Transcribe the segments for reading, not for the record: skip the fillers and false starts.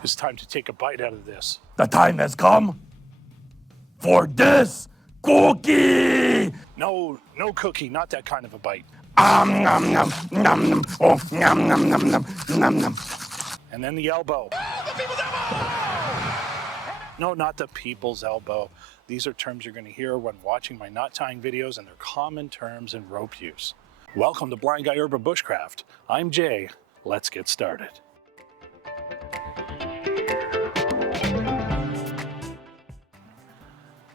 It's time to take a bite out of this. The time has come for this cookie! No cookie, not that kind of a bite. Nom, nom, nom, oh, nom, nom, nom, nom, nom, nom. And then the elbow. The people's elbow! No, not the people's elbow. These are terms you're going to hear when watching my knot tying videos, and they're common terms in rope use. Welcome to Blind Guy Urban Bushcraft. I'm Jay. Let's get started.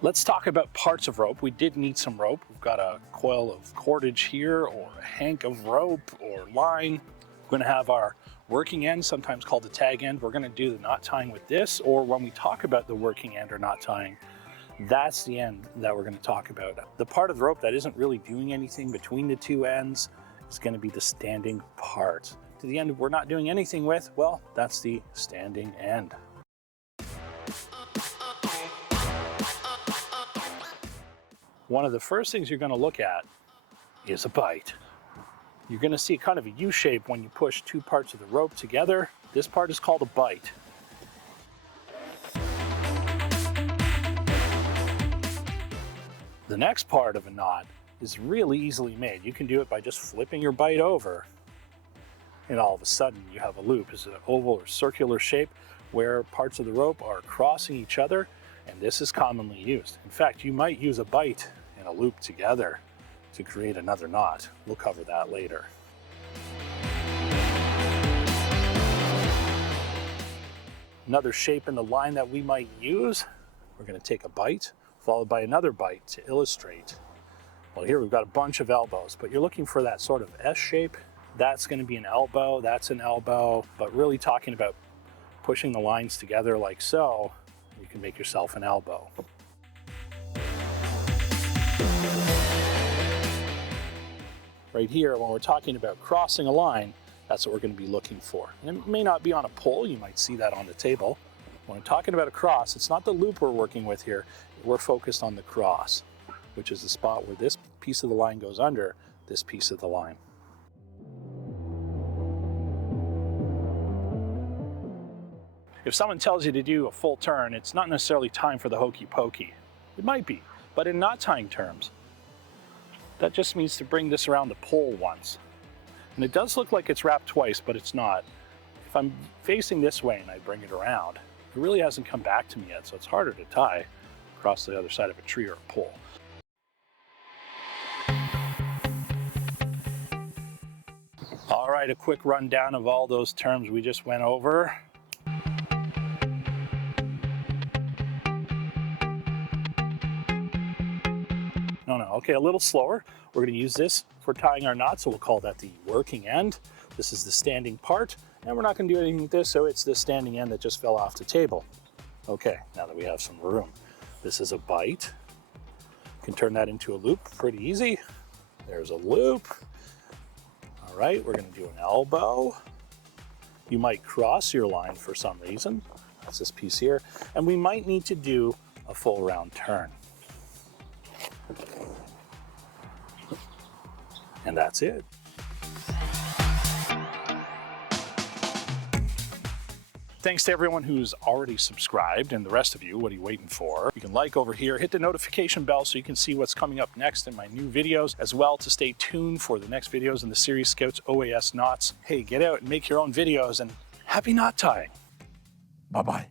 Let's talk about parts of rope. We did need some rope. We've got a coil of cordage here, or a hank of rope, or line. We're going to have our working end, sometimes called the tag end. We're going to do the knot tying with this, or when we talk about the working end or knot tying, that's the end that we're going to talk about. The part of the rope that isn't really doing anything between the two ends is going to be the standing part. To the end we're not doing anything with, well, that's the standing end. One of the first things you're going to look at is a bight. You're going to see kind of a U shape when you push two parts of the rope together. This part is called a bight. The next part of a knot is really easily made. You can do it by just flipping your bight over, and all of a sudden you have a loop. It's an oval or circular shape where parts of the rope are crossing each other, and this is commonly used. In fact, you might use a bight and a loop together to create another knot. We'll cover that later. Another shape in the line that we might use, we're going to take a bight followed by another bight to illustrate. Well, here we've got a bunch of elbows, but you're looking for that sort of S shape. That's going to be an elbow, that's an elbow, but really talking about pushing the lines together like so, you can make yourself an elbow. Right here, when we're talking about crossing a line, that's what we're going to be looking for. And it may not be on a pole, you might see that on the table. When we're talking about a cross, it's not the loop we're working with here, we're focused on the cross, which is the spot where this piece of the line goes under this piece of the line. If someone tells you to do a full turn, it's not necessarily time for the hokey pokey. It might be, but in knot tying terms, that just means to bring this around the pole once. And it does look like it's wrapped twice, but it's not. If I'm facing this way and I bring it around, it really hasn't come back to me yet, so it's harder to tie across the other side of a tree or a pole. All right, a quick rundown of all those terms we just went over. Okay, a little slower. We're going to use this for tying our knots, so we'll call that the working end. This is the standing part, and we're not going to do anything with this, so it's the standing end that just fell off the table. Okay, now that we have some room. This is a bight. You can turn that into a loop pretty easy. There's a loop. All right, we're going to do an elbow. You might cross your line for some reason. That's this piece here. And we might need to do a full round turn. And that's it. Thanks to everyone who's already subscribed, and the rest of you, what are you waiting for? You can like over here, hit the notification bell so you can see what's coming up next in my new videos, as well to stay tuned for the next videos in the series Scouts OAS Knots. Hey, get out and make your own videos, and happy knot tying. Bye-bye.